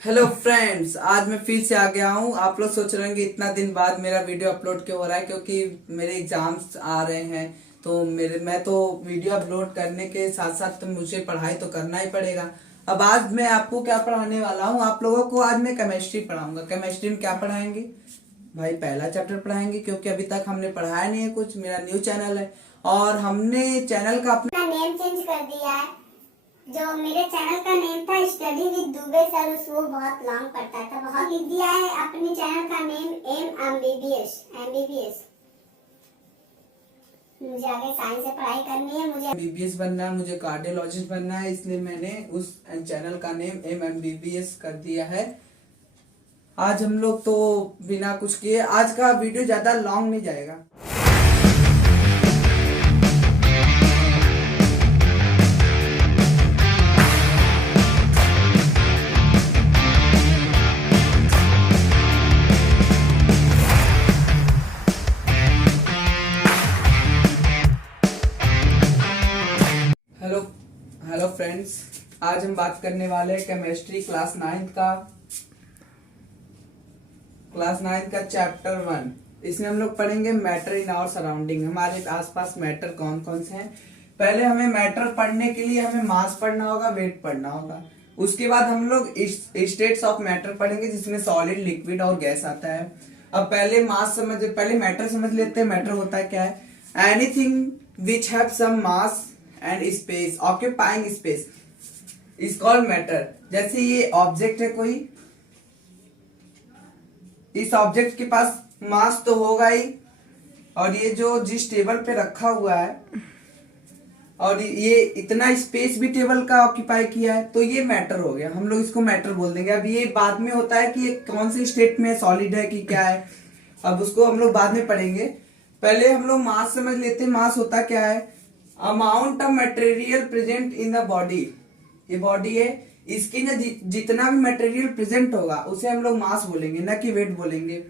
Hello friends, आज मैं फिर से आ गया हूँ। आप लोग सोच रहे होंगे इतना दिन बाद मेरा वीडियो अपलोड क्यों हो रहा है, क्योंकि मेरे एग्जाम्स आ रहे हैं। तो मैं तो वीडियो अपलोड करने के साथ साथ तो मुझे पढ़ाई तो करना ही पड़ेगा। अब आज मैं आपको क्या पढ़ाने वाला हूँ, आप लोगों को आज मैं केमिस्ट्री पढ़ाऊंगा। केमिस्ट्री में क्या पढ़ाएंगे भाई? पहला चैप्टर पढ़ाएंगे, क्योंकि अभी तक हमने पढ़ाया नहीं है कुछ। मेरा न्यू चैनल है और हमने चैनल का अपना नेम चेंज कर दिया है। जो मेरे चैनल का नेम था स्टडी विद दुबे सर, वो बहुत लॉन्ग पड़ता था, बहुत लिख दिया है अपने चैनल का नेम एमबीबीएस। मुझे आगे साइंस से पढ़ाई करनी है, मुझे एमबीबीएस बनना है, मुझे कार्डियोलॉजिस्ट बनना है, इसलिए मैंने उस चैनल का नेम एमबीबीएस कर दिया है। आज हम लोग तो बिना कुछ किए, आज का वीडियो ज्यादा लॉन्ग नहीं जाएगा। हेलो हेलो फ्रेंड्स, आज हम बात करने वाले हैं केमिस्ट्री क्लास 9th का चैप्टर 1। इसमें हम लोग पढ़ेंगे मैटर इन आवर सराउंडिंग। हमारे आसपास मैटर कौन कौन से हैं। पहले हमें मैटर पढ़ने के लिए हमें मास पढ़ना होगा, वेट पढ़ना होगा। उसके बाद हम लोग स्टेट्स ऑफ मैटर पढ़ेंगे, जिसमें सॉलिड, लिक्विड और गैस आता है। अब पहले मैटर समझ लेते हैं। मैटर होता है क्या है? Anything which have some mass and space occupying space is called matter. जैसे ये ऑब्जेक्ट है कोई, इस ऑब्जेक्ट के पास मास तो होगा ही, और ये जो जिस टेबल पे रखा हुआ है और ये इतना स्पेस भी टेबल का ऑक्यूपाई किया है, तो ये मैटर हो गया। हम लोग इसको मैटर बोल देंगे। अब ये बाद में होता है कि ये कौन से स्टेट में, सॉलिड है कि क्या है, अब उसको हम लोग बाद में पढ़ेंगे। पहले हम लोग मास समझ लेते हैं। मास होता क्या है? Amount of material present in the body. ये बॉडी है, इसके ना जितना भी मटेरियल प्रेजेंट होगा उसे हम लोग मास बोलेंगे, ना कि वेट बोलेंगे।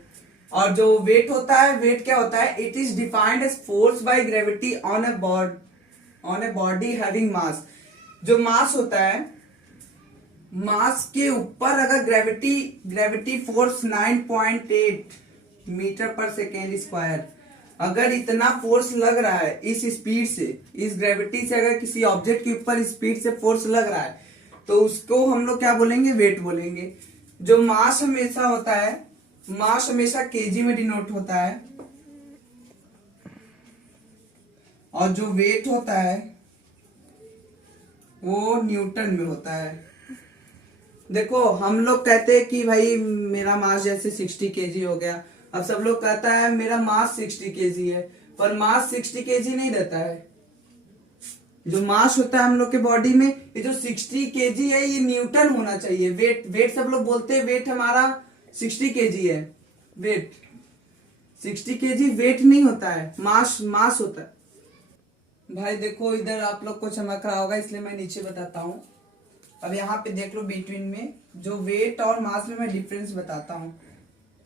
और जो वेट होता है, वेट क्या होता है? It is defined as force by gravity on a body having mass. जो मास होता है, मास के ऊपर अगर ग्रेविटी फोर्स 9.8 मीटर पर सेकेंड स्क्वायर, अगर इतना फोर्स लग रहा है इस स्पीड से, इस ग्रेविटी से अगर किसी ऑब्जेक्ट के ऊपर स्पीड से फोर्स लग रहा है, तो उसको हम लोग क्या बोलेंगे? वेट बोलेंगे। जो मास हमेशा होता है, मास हमेशा केजी में डिनोट होता है, और जो वेट होता है वो न्यूटन में होता है। देखो, हम लोग कहते हैं कि भाई मेरा मास जैसे 60 केजी हो गया। अब सब लोग कहता है मेरा मास 60 केजी है, पर मास 60 केजी नहीं रहता है। जो मास होता है हम लोग के बॉडी में, ये जो 60 केजी है, ये न्यूटन होना चाहिए। वेट सब लोग बोलते हैं वेट हमारा 60 केजी है। वेट 60 केजी वेट नहीं होता है, मास होता है। भाई देखो, इधर आप लोग को चमक रहा होगा, इसलिए मैं नीचे बताता हूँ। अब यहाँ पे देख लो, बिटवीन में जो वेट और मास में मैं डिफरेंस बताता हूँ।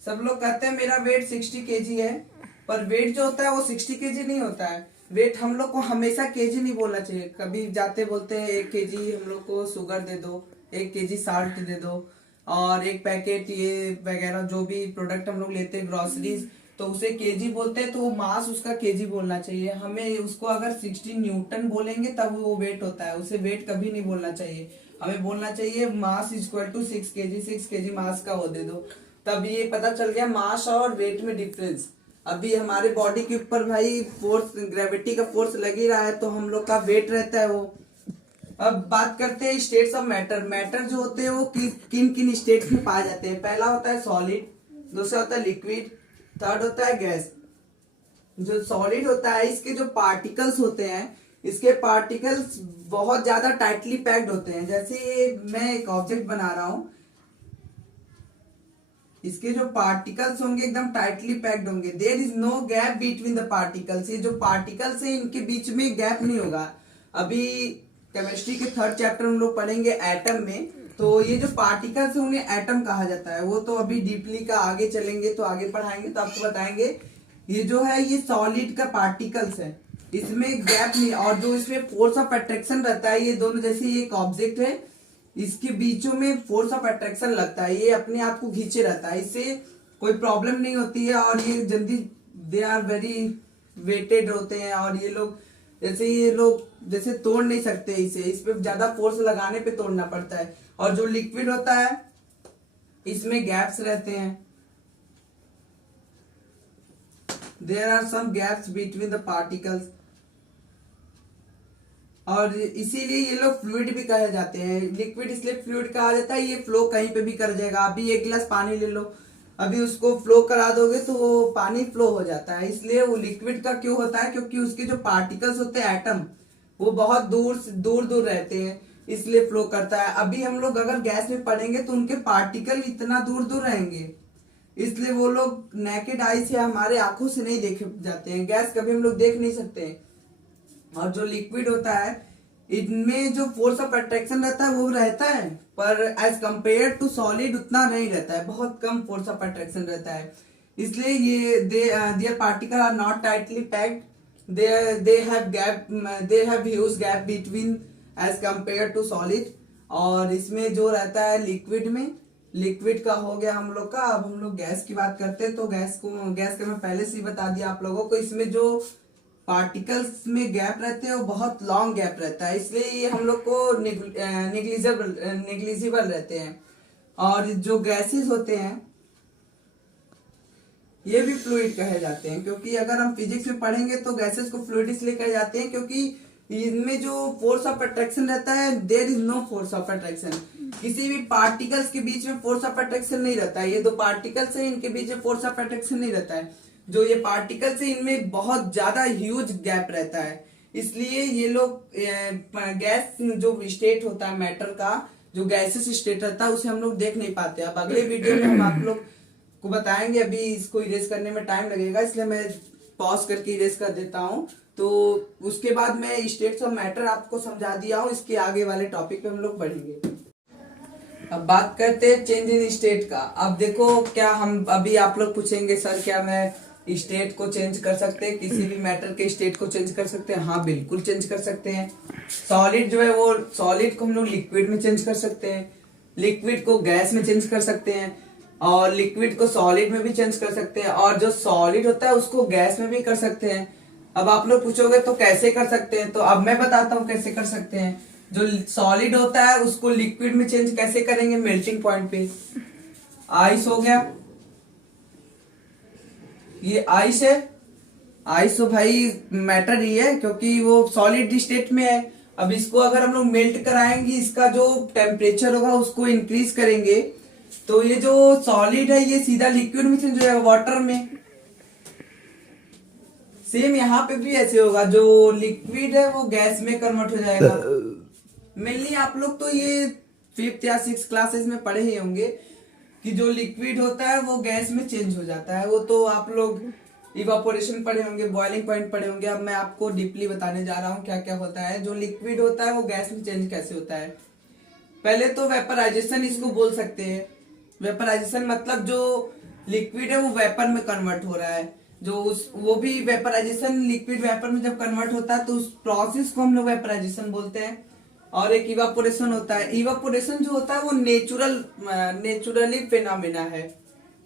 सब लोग कहते हैं मेरा वेट 60 केजी है, पर वेट जो होता है वो 60 केजी नहीं होता है। वेट हम लोग को हमेशा केजी नहीं बोलना चाहिए। कभी जाते बोलते हैं 1 केजी हम लोग को शुगर दे दो, 1 केजी साल्ट दे दो, और 1 पैकेट ये वगैरह जो भी प्रोडक्ट हम लोग लेते हैं ग्रोसरीज, तो उसे केजी बोलते हैं। तो वो मास उसका केजी बोलना चाहिए हमें। उसको अगर 60 न्यूटन बोलेंगे तब वो वेट होता है, उसे वेट कभी नहीं बोलना चाहिए। हमें बोलना चाहिए mass equal to 6 kg, 6 kg mass का वो दे दो। तब ये पता चल गया मास और वेट में डिफरेंस। अभी हमारे बॉडी के ऊपर भाई फोर्स, ग्रेविटी का फोर्स लग ही रहा है, तो हम लोग का वेट रहता है वो। अब बात करते हैं स्टेट्स ऑफ मैटर। मैटर जो होते हैं वो किन किन स्टेट्स में पाए जाते हैं। पहला होता है सॉलिड, दूसरा होता है लिक्विड, थर्ड होता है गैस। जो सॉलिड होता है, इसके जो पार्टिकल्स होते हैं, इसके पार्टिकल्स बहुत ज्यादा टाइटली पैक्ड होते हैं। जैसे ये मैं एक ऑब्जेक्ट बना रहा हूं, इसके जो पार्टिकल्स होंगे एकदम टाइटली पैक्ड होंगे। There is no gap between the particles. ये जो पार्टिकल्स है इनके बीच में गैप नहीं होगा। अभी केमिस्ट्री के 3rd चैप्टर हम लोग पढ़ेंगे एटम में, तो ये जो पार्टिकल्स है उन्हें एटम कहा जाता है। वो तो अभी डीपली का आगे चलेंगे तो आगे पढ़ाएंगे तो आपको बताएंगे। ये जो है ये सॉलिड का पार्टिकल्स है, इसमें गैप नहीं। और जो इसमें फोर्स ऑफ अट्रैक्शन रहता है, ये दोनों, जैसे ये एक ऑब्जेक्ट है इसके बीचों में फोर्स ऑफ अट्रैक्शन लगता है, ये अपने आप को खींचे रहता है, इससे कोई प्रॉब्लम नहीं होती है। और ये जल्दी दे आर वेरी वेटेड होते हैं, और ये लोग जैसे तोड़ नहीं सकते इसे, इस पे ज्यादा फोर्स लगाने पे तोड़ना पड़ता है। और जो लिक्विड होता है इसमें गैप्स रहते हैं, there are some gaps between the particles, और इसीलिए ये लोग फ्लूइड भी कहे जाते हैं। लिक्विड इसलिए फ्लूइड कहा जाता है, ये फ्लो कहीं पे भी कर जाएगा। अभी एक गिलास पानी ले लो, अभी उसको फ्लो करा दोगे तो वो पानी फ्लो हो जाता है। इसलिए वो लिक्विड का क्यों होता है, क्योंकि उसके जो पार्टिकल्स होते हैं एटम, वो बहुत दूर दूर रहते हैं, इसलिए फ्लो करता है। अभी हम लोग अगर गैस में पड़ेंगे तो उनके पार्टिकल इतना दूर दूर रहेंगे, इसलिए वो लोग नेकेड आई से हमारे आंखों से नहीं देखे जाते हैं। गैस कभी हम लोग देख नहीं सकते। और जो लिक्विड होता है इनमें जो फोर्स ऑफ अट्रैक्शन रहता है वो रहता है, पर एज कंपेयर टू सॉलिड उतना नहीं रहता है, बहुत कम फोर्स ऑफ अट्रैक्शन रहता है। इसलिए ये there particle are not tightly packed, they have huge gap between as compare to solid. और इसमें जो रहता है लिक्विड में, लिक्विड का हो गया हम लोग का। अब हम लोग गैस की बात करते हैं, तो गैस का मैं पहले से ही बता दिया आप लोगों को। इसमें जो पार्टिकल्स में गैप रहते हैं वो बहुत लॉन्ग गैप रहता है, इसलिए ये हम लोग को निग्लिजिबल रहते हैं। और जो गैसेस होते हैं ये भी फ्लूइड कहे जाते हैं, क्योंकि अगर हम फिजिक्स में पढ़ेंगे तो गैसेस को फ्लूइड इसलिए कहे जाते हैं क्योंकि इनमें जो फोर्स ऑफ अट्रैक्शन रहता है, there is no force of attraction. किसी भी पार्टिकल्स के बीच में फोर्स ऑफ अट्रैक्शन नहीं रहता है। ये दो पार्टिकल्स है, इनके बीच में फोर्स ऑफ अट्रैक्शन नहीं रहता है। जो ये पार्टिकल्स है इनमें बहुत ज्यादा ह्यूज गैप रहता है, इसलिए ये लोग गैस जो स्टेट होता है मैटर का, जो गैसेस स्टेट रहता है उसे हम लोग देख नहीं पाते। अब अगले वीडियो में हम आप लोग को बताएंगे, अभी इसको इरेज करने में टाइम लगेगा इसलिए मैं पॉज करके इरेज कर देता हूँ। तो उसके बाद मैं स्टेट्स ऑफ मैटर आपको समझा दिया हूँ, इसके आगे वाले टॉपिक पे हम लोग बढ़ेंगे। अब बात करते हैं चेंज इन स्टेट का। अब देखो, क्या हम अभी आप लोग पूछेंगे सर क्या मैं स्टेट को चेंज कर सकते हैं, किसी भी मैटर के स्टेट को चेंज कर सकते हैं? हाँ बिल्कुल चेंज कर सकते हैं। सॉलिड जो है वो सॉलिड को हम लोग लिक्विड में चेंज कर सकते हैं, लिक्विड को गैस में चेंज कर सकते हैं, और लिक्विड को सॉलिड में भी चेंज कर सकते हैं, और जो सॉलिड होता है उसको गैस में भी कर सकते हैं। अब आप लोग पूछोगे तो कैसे कर सकते हैं, तो अब मैं बताता हूँ कैसे कर सकते हैं। जो सॉलिड होता है उसको लिक्विड में चेंज कैसे करेंगे? मेल्टिंग पॉइंट पे। आइस हो गया, ये आइस है, आइस तो भाई मैटर ही है क्योंकि वो सॉलिड स्टेट में है। अब इसको अगर हम लोग मेल्ट कराएंगे, इसका जो टेम्परेचर होगा उसको इंक्रीज करेंगे, तो ये जो सॉलिड है ये सीधा लिक्विड में चेंज हो जाएगा, वाटर में। सेम यहाँ पे भी ऐसे होगा, जो लिक्विड है वो गैस में कन्वर्ट हो जाएगा। मेनली आप लोग तो ये 5th या 6th क्लासेस में पढ़े ही होंगे कि जो लिक्विड होता है वो गैस में चेंज हो जाता है। वो तो आप लोग इवापोरेशन पढ़े होंगे, बॉइलिंग पॉइंट पढ़े होंगे। अब मैं आपको डीपली बताने जा रहा हूँ क्या क्या होता है। जो लिक्विड होता है वो गैस में चेंज कैसे होता है। पहले तो वेपराइजेशन इसको बोल सकते हैं। वेपराइजेशन मतलब जो लिक्विड है वो वेपर में कन्वर्ट हो रहा है, वो भी वेपराइजेशन लिक्विड वेपर में जब कन्वर्ट होता है तो उस प्रोसेस को हम लोग वेपराइजेशन बोलते हैं। और एक इवापोरेशन होता है। इवापोरेशन जो होता है वो नेचुरली फिनोमेना है।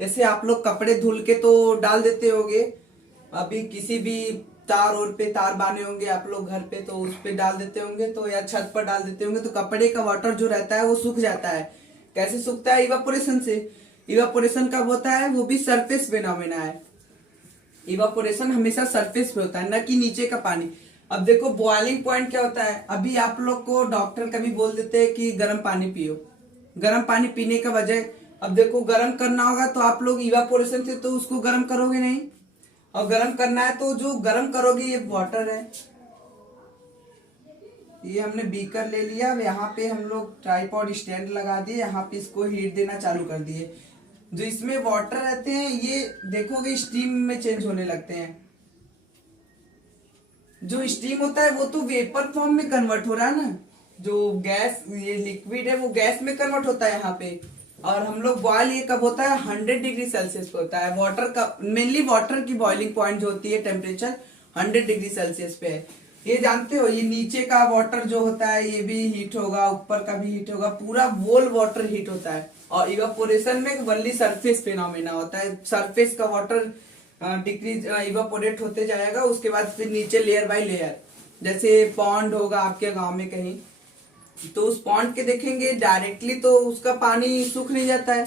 जैसे आप लोग कपड़े धुल के तो डाल देते होंगे, अभी किसी भी तार और पे तार बांधे होंगे आप लोग घर पे, तो उस पे डाल देते होंगे, तो या छत पर डाल देते होंगे, तो कपड़े का वाटर जो रहता है वो सूख जाता है। कैसे सूखता है? इवापोरेशन से। इवापोरेशन कब होता है? वो भी सरफेस फिनोमेना है। इवापोरेशन हमेशा सरफेस पे होता है, न कि नीचे का पानी। अब देखो बॉइलिंग पॉइंट क्या होता है। अभी आप लोग को डॉक्टर कभी बोल देते हैं कि गर्म पानी पियो, गर्म पानी पीने का वजह, अब देखो गर्म करना होगा तो आप लोग इवापोरेशन से तो उसको गर्म करोगे नहीं, और गर्म करना है तो जो गर्म करोगे ये वाटर है। ये हमने बीकर ले लिया, अब यहाँ पे हम लोग ट्राइपॉड स्टैंड लगा दिए, यहाँ पे इसको हीट देना चालू कर दिए। जो इसमें वाटर रहते हैं ये देखोगे स्टीम में चेंज होने लगते हैं। जो स्टीम होता है वो तो वेपर फॉर्म में कन्वर्ट हो रहा है ना। जो गैस ये लिक्विड है वो गैस में कन्वर्ट होता है यहाँ पे। और हम लोग बॉयल ये कब होता है? 100 डिग्री सेल्सियस पे होता है। वाटर का मेनली वाटर की बॉइलिंग पॉइंट जो होती है टेम्परेचर 100 डिग्री सेल्सियस पे है। ये जानते हो, ये नीचे का वाटर जो होता है ये भी हीट होगा, ऊपर का भी हीट होगा, पूरा वोल वाटर हीट होता है। और इवापोरेशन में वनली सरफेस फिनोमेना होता है, सरफेस का वाटर डिक्रीज इवापोरेट होते जाएगा, उसके बाद फिर नीचे लेयर बाय लेयर। जैसे पॉन्ड होगा आपके गांव में कहीं, तो उस पॉन्ड के देखेंगे डायरेक्टली तो उसका पानी सूख नहीं जाता है,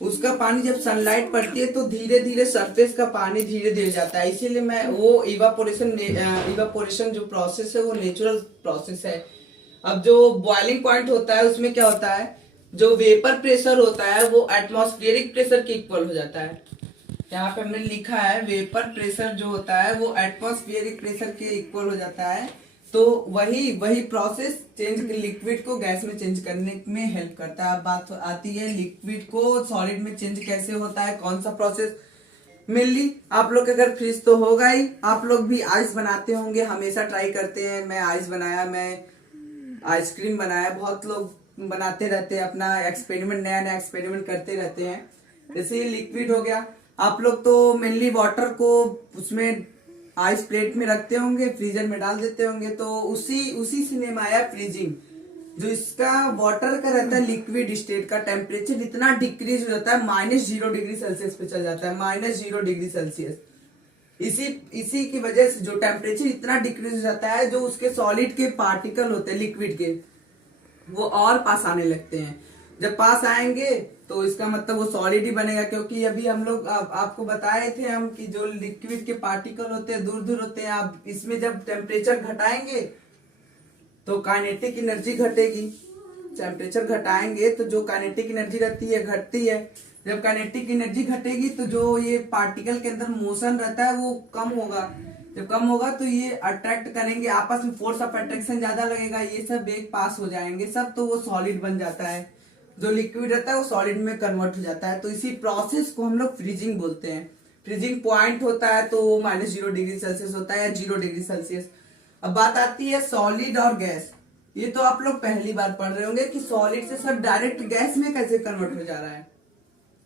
उसका पानी जब सनलाइट पड़ती है तो धीरे धीरे सरफेस का पानी धीरे धीरे जाता है। इसीलिए मैं वो इवापोरेशन जो प्रोसेस है वो नेचुरल प्रोसेस है। अब जो बॉइलिंग पॉइंट होता है उसमें क्या होता है, जो वेपर प्रेशर होता है वो एटमॉस्फेरिक प्रेशर के इक्वल हो जाता है। यहाँ पे हमने लिखा है वेपर प्रेशर जो होता है वो एटमॉस्फेरिक प्रेशर के इक्वल हो जाता है। तो वही वही प्रोसेस चेंज लिक्विड को गैस में चेंज करने में हेल्प करता है। अब बात आती है लिक्विड को सॉलिड में चेंज कैसे होता है, कौन सा प्रोसेस। मेनली आप लोग के अगर फ्रिज तो होगा ही, आप लोग भी आइस बनाते होंगे, हमेशा ट्राई करते हैं। मैं आइस बनाया, मैं आइसक्रीम बनाया, बहुत लोग बनाते रहते हैं, अपना एक्सपेरिमेंट नया नया एक्सपेरिमेंट करते रहते हैं। जैसे ये लिक्विड हो गया, आप लोग तो मेनली वाटर को उसमें आइस प्लेट में रखते होंगे, फ्रीजर में डाल देते होंगे, तो उसी उसी से नेम आया फ्रीजिंग। जो इसका वाटर का रहता है लिक्विड स्टेट का टेम्परेचर इतना डिक्रीज हो जाता है, -0 डिग्री सेल्सियस पे चल जाता है, -0 डिग्री सेल्सियस। इसी की वजह से जो टेम्परेचर इतना डिक्रीज हो जाता है, जो उसके सॉलिड के पार्टिकल होते हैं लिक्विड के, वो और पास आने लगते हैं। जब पास आएंगे तो इसका मतलब वो सॉलिड ही बनेगा, क्योंकि अभी हम लोग आपको बताए थे हम कि जो लिक्विड के पार्टिकल होते हैं दूर दूर होते हैं। आप इसमें जब टेम्परेचर घटाएंगे तो काइनेटिक एनर्जी घटेगी, टेम्परेचर घटाएंगे तो जो काइनेटिक एनर्जी रहती है घटती है। जब काइनेटिक एनर्जी घटेगी तो जो ये पार्टिकल के अंदर मोशन रहता है वो कम होगा। जब कम होगा तो ये अट्रैक्ट करेंगे, आपस में फोर्स ऑफ अट्रैक्शन ज्यादा लगेगा, ये सब एक पास हो जाएंगे सब, तो वो सॉलिड बन जाता है। जो लिक्विड रहता है वो सॉलिड में कन्वर्ट हो जाता है। तो इसी प्रोसेस को हम लोग फ्रीजिंग बोलते हैं। फ्रीजिंग पॉइंट होता है तो वो -0 डिग्री सेल्सियस होता है या 0 डिग्री सेल्सियस। अब बात आती है सॉलिड और गैस। ये तो आप लोग पहली बार पढ़ रहे होंगे कि सॉलिड से सब डायरेक्ट गैस में कैसे कन्वर्ट हो जा रहा है।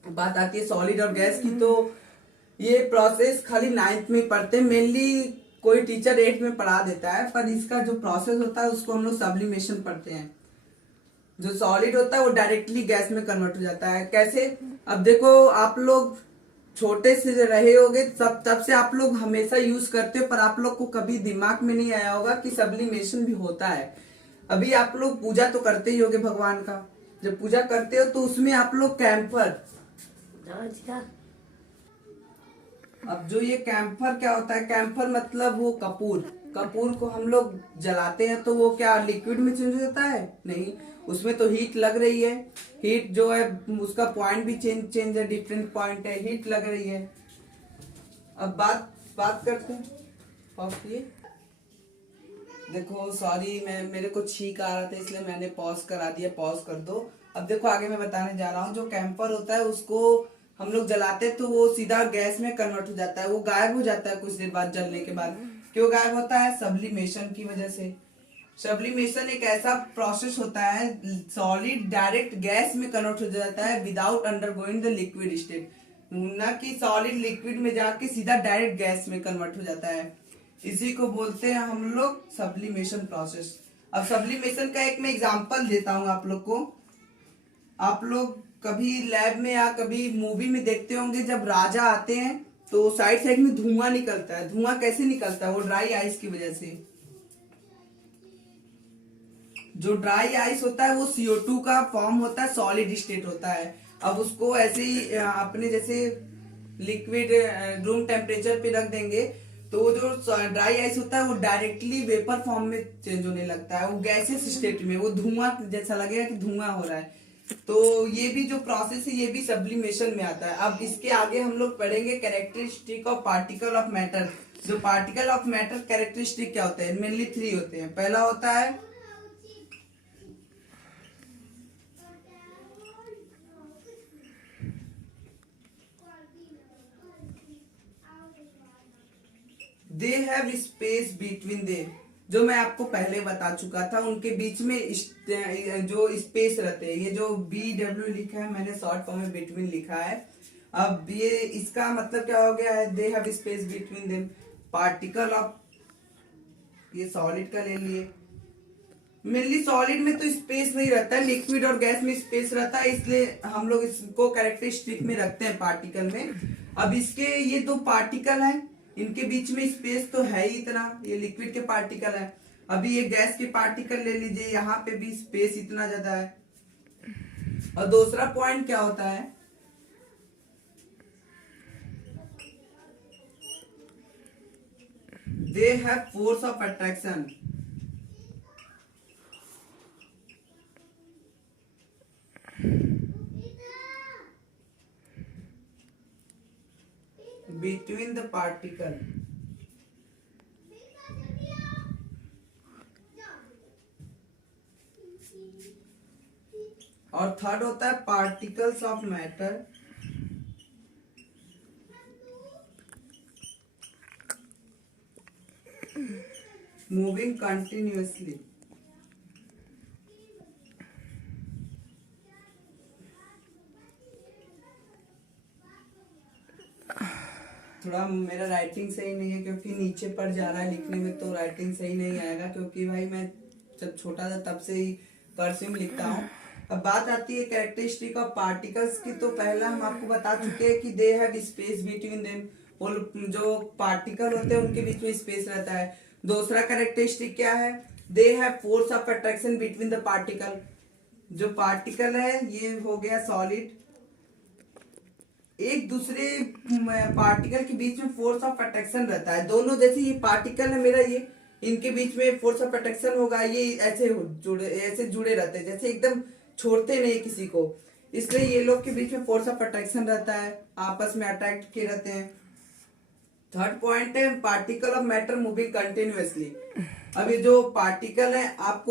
बात आती है सॉलिड और गैस की, तो ये प्रोसेस खाली 9th में पढ़ते हैं, मेनली कोई टीचर 8th में पढ़ा देता है, पर इसका जो प्रोसेस होता है उसको हम लोग सब्लिमेशन पढ़ते हैं। जो सॉलिड होता है वो डायरेक्टली गैस में कन्वर्ट हो जाता है। कैसे, अब देखो आप लोग छोटे से रहे होगे तब से आप लोग हमेशा यूज करते हो, पर आप लोग को कभी दिमाग में नहीं आया होगा कि सब्लिमेशन भी होता है। अभी आप लोग पूजा तो करते ही होगे भगवान का, जब पूजा करते हो तो उसमें आप लोग कैंपर, अब जो ये कैंपर क्या होता है, कैंपर मतलब वो कपूर, कपूर को हम लोग जलाते हैं तो वो क्या लिक्विड में चेंज हो जाता है? नहीं, उसमें तो हीट लग रही है। हीट जो है उसका पॉइंट भी चेंज है, डिफरेंट पॉइंट है, हीट लग रही है। अब बात करते हैं पॉज किए। देखो सॉरी, मेरे को छींक आ रहा था इसलिए मैंने पॉज करा दिया, पॉज कर दो। अब देखो आगे मैं बताने जा रहा हूँ। जो कैंपर होता है उसको हम लोग जलाते हैं तो वो सीधा गैस में कन्वर्ट हो जाता है, वो गायब हो जाता है कुछ देर बाद जलने के बाद। क्यों गायब होता है? सब्लिमेशन की वजह से। सब्लिमेशन एक ऐसा प्रोसेस होता है, सॉलिड डायरेक्ट गैस में कन्वर्ट हो जाता है without undergoing the liquid state, न कि सॉलिड लिक्विड में जाके सीधा डायरेक्ट गैस में कन्वर्ट हो जाता है। इसी को बोलते हैं हम लोग सब्लिमेशन प्रोसेस। अब सब्लिमेशन का एक मैं एग्जांपल देता हूँ आप लोग को। आप लोग कभी लैब में या कभी मूवी में देखते होंगे, जब राजा आते हैं तो साइड साइड में धुआं निकलता है। धुआं कैसे निकलता है? वो ड्राई आइस की वजह से। जो ड्राई आइस होता है वो CO2 का फॉर्म होता है, सॉलिड स्टेट होता है। अब उसको ऐसे ही अपने जैसे लिक्विड रूम टेम्परेचर पे रख देंगे तो जो ड्राई आइस होता है वो डायरेक्टली वेपर फॉर्म में चेंज होने लगता है, वो गैसियस स्टेट में, वो धुआं जैसा लगेगा कि धुआं हो रहा है। तो ये भी जो प्रोसेस है ये भी सब्लिमेशन में आता है। अब इसके आगे हम लोग पढ़ेंगे characteristic of particle of matter. जो पार्टिकल ऑफ मैटर कैरेक्टरिस्टिक क्या होते हैं? मेनली 3 होते हैं। पहला होता है they have space between them, जो मैं आपको पहले बता चुका था, उनके बीच में जो स्पेस रहते हैं। ये जो BW लिखा है मैंने शॉर्ट फॉर्म में बिटवीन लिखा है। अब ये इसका मतलब क्या हो गया है? They have space between them. Particle of ये सॉलिड का ले लिए। मेनली सॉलिड में तो स्पेस नहीं रहता है, लिक्विड और गैस में स्पेस रहता है, इसलिए हम लोग इसको कैरेक्टरिस्टिक में रखते हैं पार्टिकल में। अब इसके ये दो पार्टिकल हैं, इनके बीच में स्पेस तो है ही इतना, ये लिक्विड के पार्टिकल है। अभी ये गैस के पार्टिकल ले लीजिए, यहाँ पे भी स्पेस इतना ज्यादा है। और दूसरा पॉइंट क्या होता है, they have force of attraction. Between the particle, और थर्ड होता है particles of matter moving continuously. थोड़ा मेरा राइटिंग सही नहीं है क्योंकि नीचे पड़ जा रहा है लिखने में, तो राइटिंग सही नहीं आएगा क्योंकि भाई मैं जब छोटा था तब से ही कर्सिव में लिखता हूँ। अब बात आती है कैरेक्टरिस्टिक ऑफ पार्टिकल्स की, तो पहला हम आपको बता चुके हैं कि they have space between them, और जो पार्टिकल होते हैं उनके बीच में स्पेस रहता है। दूसरा कैरेक्टरिस्टिक क्या है, they have force of attraction between the particle. जो पार्टिकल है ये हो गया सॉलिड, एक दूसरे पार्टिकल के बीच में फोर्स ऑफ अट्रैक्शन रहता है। दोनों जैसे ये पार्टिकल है मेरा, ये इनके बीच में फोर्स ऑफ अट्रैक्शन होगा, ये ऐसे जुड़े रहते हैं, जैसे एकदम छोड़ते नहीं किसी को, इसलिए ये लोग के बीच में फोर्स ऑफ अट्रैक्शन रहता है, आपस में अट्रैक्ट किए रहते हैं। थर्ड पॉइंट है particle of matter moving continuously. अब ये जो पार्टिकल है आप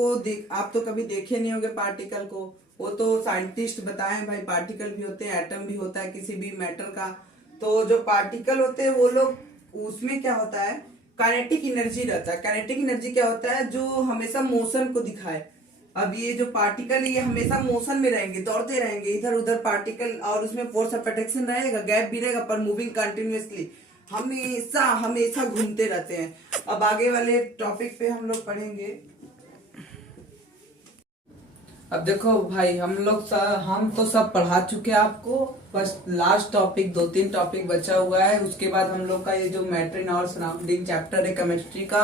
तो कभी देखे नहीं होंगे पार्टिकल को, वो तो साइंटिस्ट बताएं भाई, पार्टिकल भी होते हैं, एटम भी होता है किसी भी मैटर का। तो जो पार्टिकल होते हैं वो लोग, उसमें क्या होता है, काइनेटिक एनर्जी रहता है। काइनेटिक एनर्जी क्या होता है, जो हमेशा मोशन को दिखाए। अब ये जो पार्टिकल है ये हमेशा मोशन में रहेंगे, दौड़ते रहेंगे इधर उधर पार्टिकल, और उसमें फोर्स ऑफ अट्रैक्शन रहेगा, गैप भी रहेगा, पर मूविंग कंटिन्यूअसली, हमेशा हमेशा घूमते रहते हैं। अब आगे वाले टॉपिक पे हम लोग पढ़ेंगे। अब देखो भाई हम तो सब पढ़ा चुके हैं आपको, बस लास्ट टॉपिक 2-3 टॉपिक बचा हुआ है, उसके बाद हम लोग का ये जो मैटर इन और सराउंडिंग चैप्टर है केमिस्ट्री का,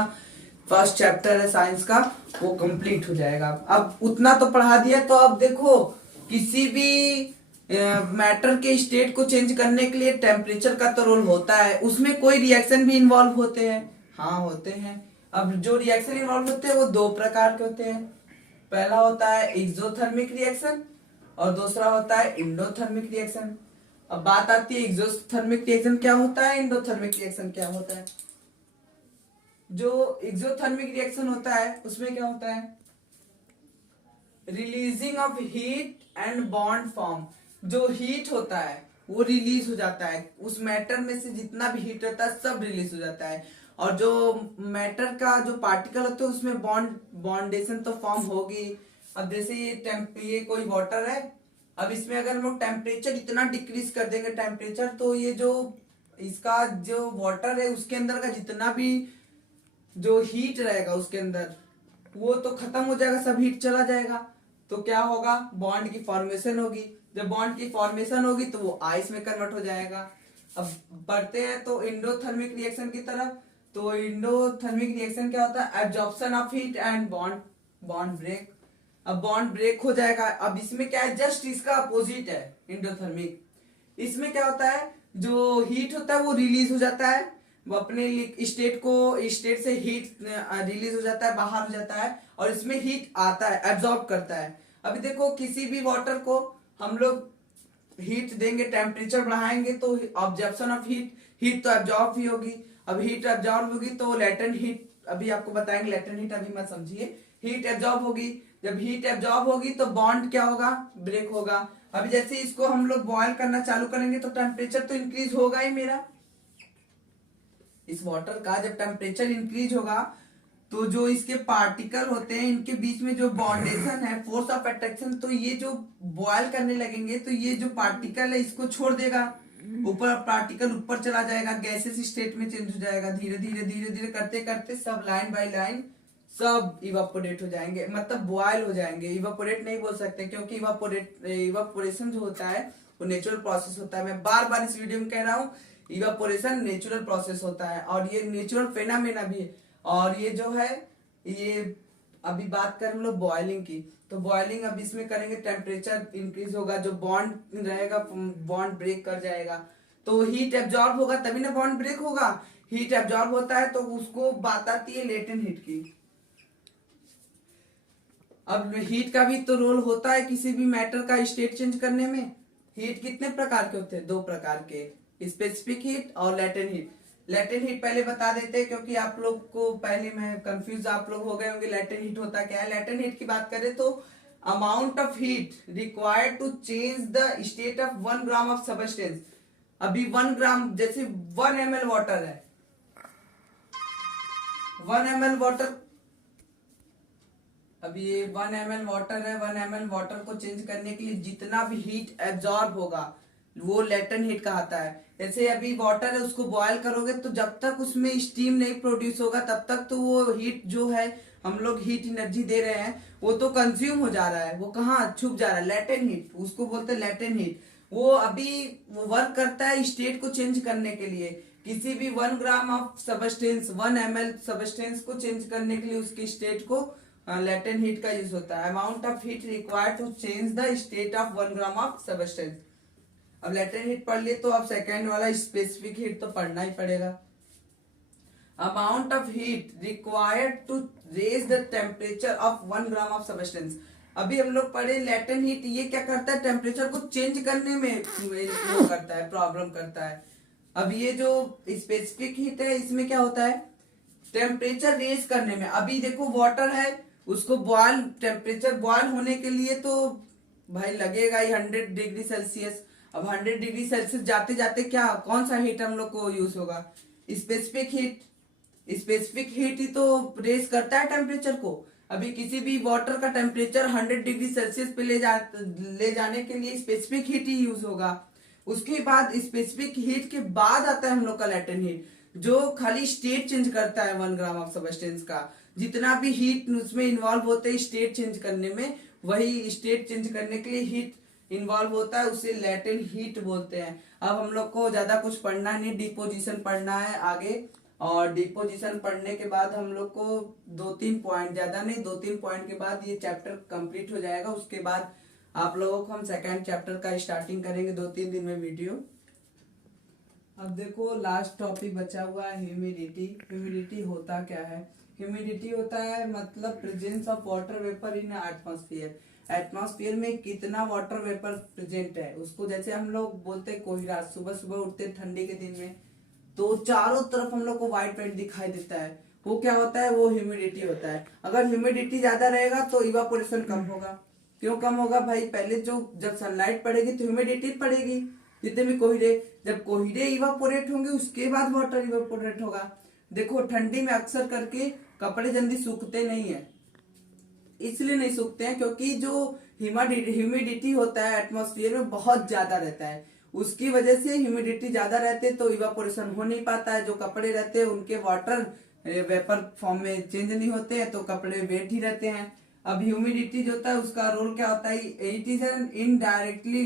फर्स्ट चैप्टर है साइंस का, वो कंप्लीट हो जाएगा। अब उतना तो पढ़ा दिया, तो अब देखो किसी भी मैटर के स्टेट को चेंज करने के लिए टेम्परेचर का तो रोल होता है, उसमें कोई रिएक्शन भी इन्वॉल्व होते हैं, हाँ होते हैं। अब जो रिएक्शन इन्वॉल्व होते हैं वो 2 प्रकार के होते हैं, पहला होता है एक्सोथर्मिक रिएक्शन और दूसरा होता है इंडोथर्मिक रिएक्शन। अब बात आती है एक्सोथर्मिक रिएक्शन क्या होता है, इंडोथर्मिक रिएक्शन क्या होता है। जो एक्सोथर्मिक रिएक्शन होता है उसमें क्या होता है, releasing of heat and bond form. जो हीट होता है वो रिलीज हो जाता है, उस मैटर में से जितना भी हीट रहता है सब रिलीज हो जाता है, और जो मैटर का जो पार्टिकल होता है उसमें बॉन्डेशन तो फॉर्म होगी। अब जैसे ये कोई वाटर है, अब इसमें अगर हम लोग टेम्परेचर इतना डिक्रीज कर देंगे टेम्परेचर, तो ये जो इसका जो वाटर है उसके अंदर का जितना भी जो हीट रहेगा उसके अंदर वो तो खत्म हो जाएगा, सब हीट चला जाएगा, तो क्या होगा, बॉन्ड की फॉर्मेशन होगी। जब बॉन्ड की फॉर्मेशन होगी तो वो आइस में कन्वर्ट हो जाएगा। अब बढ़ते हैं तो इंडोथर्मिक रिएक्शन की तरफ। तो इंडोथर्मिक रिएक्शन क्या होता है, absorption of heat and bond break. अब बॉन्ड ब्रेक हो जाएगा। अब इसमें क्या है, जस्ट इसका अपोजिट है इंडोथर्मिक। इसमें क्या होता है, जो हीट होता है वो रिलीज हो जाता है, वो अपने स्टेट से हीट रिलीज हो जाता है, बाहर हो जाता है, और इसमें हीट आता है, एब्जॉर्ब करता है। अभी देखो किसी भी वाटर को हम लोग हीट देंगे, टेम्परेचर बढ़ाएंगे तो ऑब्जर्प्शन ऑफ हीट तो एब्जॉर्ब ही होगी। अब हीट एब्जॉर्ब होगी तो लेटेंट हीट, अभी आपको बताएंगे लेटेंट हीट, अभी मत समझिए। हीट एब्जॉर्ब होगी, जब हीट एब्जॉर्ब होगी तो बॉन्ड क्या होगा, ब्रेक होगा। अभी जैसे इसको हम लोग बॉयल करना चालू करेंगे तो टेम्परेचर तो इंक्रीज होगा ही मेरा, इस वाटर का जब टेम्परेचर इंक्रीज होगा तो जो इसके पार्टिकल होते हैं इनके बीच में जो बॉन्डेशन है, फोर्स ऑफ अट्रैक्शन, तो ये जो बॉयल करने लगेंगे तो ये जो पार्टिकल है इसको छोड़ देगा, ऊपर पार्टिकल ऊपर चला जाएगा, गैसेस स्टेट में चेंज हो जाएगा, धीरे धीरे धीरे धीरे करते करते सब लाइन बाय लाइन सब इवापोरेट हो जाएंगे, मतलब बॉयल हो जाएंगे। इवापोरेट नहीं बोल सकते क्योंकि इवापोरेशन जो होता है वो नेचुरल प्रोसेस होता है। मैं बार बार इस वीडियो में कह रहा हूँ, इवापोरेशन नेचुरल प्रोसेस होता है और ये नेचुरल फेनामेना भी है। और ये जो है, ये अभी बात करें हम लोग बॉइलिंग की, तो बॉइलिंग अब इसमें करेंगे, टेम्परेचर इंक्रीज होगा, जो बॉन्ड रहेगा बॉन्ड ब्रेक कर जाएगा, तो हीट एब्जॉर्ब होगा तभी ना बॉन्ड ब्रेक होगा। हीट एब्जॉर्ब होता है तो उसको बात आती है लेटेंट हीट की। अब हीट का भी तो रोल होता है किसी भी मैटर का स्टेट चेंज करने में। हीट कितने प्रकार के होते हैं? 2 प्रकार के, स्पेसिफिक हीट और लेटेंट हीट। लेटेंट हीट पहले बता देते हैं क्योंकि आप लोग को पहले मैं कंफ्यूज आप लोग हो गए होंगे लेटेंट हीट होता क्या है। लेटेंट हीट की बात करें तो amount of heat required to change the state of 1 gram of substance. अभी 1 ग्राम, जैसे 1 ml वाटर है, 1 ml वाटर, अब ये 1 ml वाटर है, 1 ml वाटर को चेंज करने के लिए जितना भी हीट एब्जॉर्ब होगा वो लेटेंट हीट कहलाता है। जैसे अभी वाटर है उसको बॉयल करोगे तो जब तक उसमें स्टीम नहीं प्रोड्यूस होगा तब तक तो वो हीट जो है, हम लोग हीट एनर्जी दे रहे हैं, वो तो कंज्यूम हो जा रहा है, वो कहाँ छुप जा रहा है, लेटेंट हीट उसको बोलते हैं। लेटेंट हीट वो अभी वर्क करता है स्टेट को चेंज करने के लिए। किसी भी 1 gram of substance, 1 ml substance को चेंज करने के लिए उसकी स्टेट को लेटेंट हीट का यूज होता है। Amount of heat required to change the state of 1 gram of substance. अब लेटेंट हीट पढ़ लिए तो अब सेकेंड वाला स्पेसिफिक हीट तो पढ़ना ही पड़ेगा। Amount of heat required to raise the temperature of 1 gram of substance. अभी हम लोग पढ़े लेटेंट हीट, ये क्या करता है? टेम्परेचर को चेंज करने में वो करता है, प्रॉब्लम करता है। अब ये जो स्पेसिफिक हीट है इसमें क्या होता है? टेम्परेचर रेज करने में। अभी देखो वाटर है, उसको बॉयल, टेम्परेचर बॉयल होने के लिए तो भाई लगेगा ही 100 डिग्री सेल्सियस। अब 100 डिग्री सेल्सियस जाते जाते क्या, कौन सा हीट हम लोग को यूज होगा? Specific heat. स्पेसिफिक हीट ही तो रेज करता है टेम्परेचर को। अभी किसी भी वाटर का टेम्परेचर 100 डिग्री सेल्सियस पे ले जाने के लिए स्पेसिफिक हीट ही यूज होगा। उसके बाद स्पेसिफिक हीट के बाद आता है हम लोग का लेटेंट हीट, जो खाली स्टेट चेंज करता है 1 ग्राम ऑफ सबस्टेंस का। जितना भी हीट उसमें इन्वॉल्व होते हैं स्टेट चेंज करने में, वही स्टेट चेंज करने के लिए हीट इन्वॉल्व होता है, उसे लेटेंट हीट बोलते हैं। अब हम लोग को ज्यादा कुछ पढ़ना नहीं, डिपोजिशन पढ़ना है आगे। और डिपोजिशन पढ़ने के बाद हम लोग को 2-3 पॉइंट, ज्यादा नहीं 2-3 पॉइंट के बाद ये चैप्टर कंप्लीट हो जाएगा। उसके बाद आप लोगों को हम सेकेंड चैप्टर का स्टार्टिंग करेंगे 2-3 दिन में वीडियो। अब देखो लास्ट टॉपिक बचा हुआ है ह्यूमिडिटी। ह्यूमिडिटी होता क्या है? ह्यूमिडिटी होता है मतलब presence of water vapour in atmosphere. Atmosphere में कितना वाटर वेपर प्रेजेंट है उसको, जैसे हम लोग बोलते हैं कोहिरा, सुबह सुबह उठते ठंडी के दिन में तो चारों तरफ हम लोग को व्हाइट व्हाइट दिखाई देता है, वो क्या होता है? वो ह्यूमिडिटी होता है। अगर ह्यूमिडिटी ज्यादा रहेगा तो इवापोरेशन कम होगा। क्यों कम होगा भाई? पहले जब सनलाइट पड़ेगी तो ह्यूमिडिटी पड़ेगी, जितने भी कोहिरे, जब कोहिरे इवापोरेट होंगे उसके बाद वाटर इवापोरेट होगा। देखो ठंडी में अक्सर करके कपड़े जल्दी सूखते नहीं है, इसलिए नहीं सूखते हैं क्योंकि जो ह्यूमिडिटी होता है एटमॉस्फेयर में बहुत ज्यादा रहता है, उसकी वजह से ह्यूमिडिटी ज्यादा रहते तो इवापोरेशन हो नहीं पाता है। जो कपड़े रहते हैं उनके वाटर वेपर फॉर्म में चेंज नहीं होते हैं तो कपड़े वेट ही रहते हैं। अब ह्यूमिडिटी जो होता है उसका रोल क्या होता है? It is an indirectly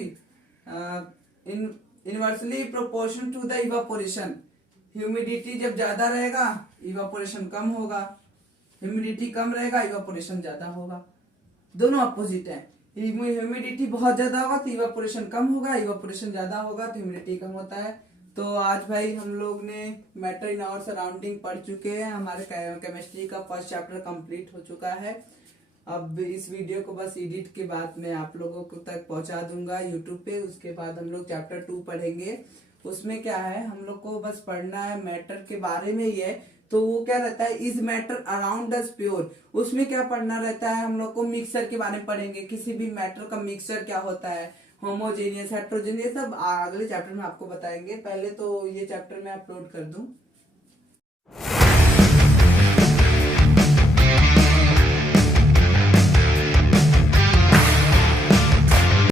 inversely proportion to the evaporation. Humidity जब ज्यादा रहेगा इवापोरेशन कम होगा, ह्यूमिडिटी कम रहेगा इवापोरेशन ज्यादा होगा, दोनों अपोजिट है। ह्यूमिडिटी बहुत ज्यादा होगा तो इवापोरेशन कम होगा, इवापोरेशन ज्यादा होगा तो ह्यूमिडिटी कम होता है। तो आज भाई हम लोग ने मैटर इन आवर सराउंडिंग पढ़ चुके हैं, हमारे केमिस्ट्री का फर्स्ट चैप्टर कंप्लीट हो चुका है। अब इस वीडियो को बस एडिट के बाद मैं आप लोगों को तक पहुंचा दूंगा यूट्यूब पे। उसके बाद हम लोग चैप्टर 2 पढ़ेंगे। उसमें क्या है, हम लोग को बस पढ़ना है मैटर के बारे में ही है। तो वो क्या रहता है? Is matter around us pure. उसमें क्या पढ़ना रहता है? हम लोग को मिक्सर के बारे में पढ़ेंगे, किसी भी मैटर का मिक्सर क्या होता है, होमोजेनियस, हेट्रोजेनियस, सब अगले चैप्टर में आपको बताएंगे। पहले तो ये चैप्टर मैं अपलोड कर दूं।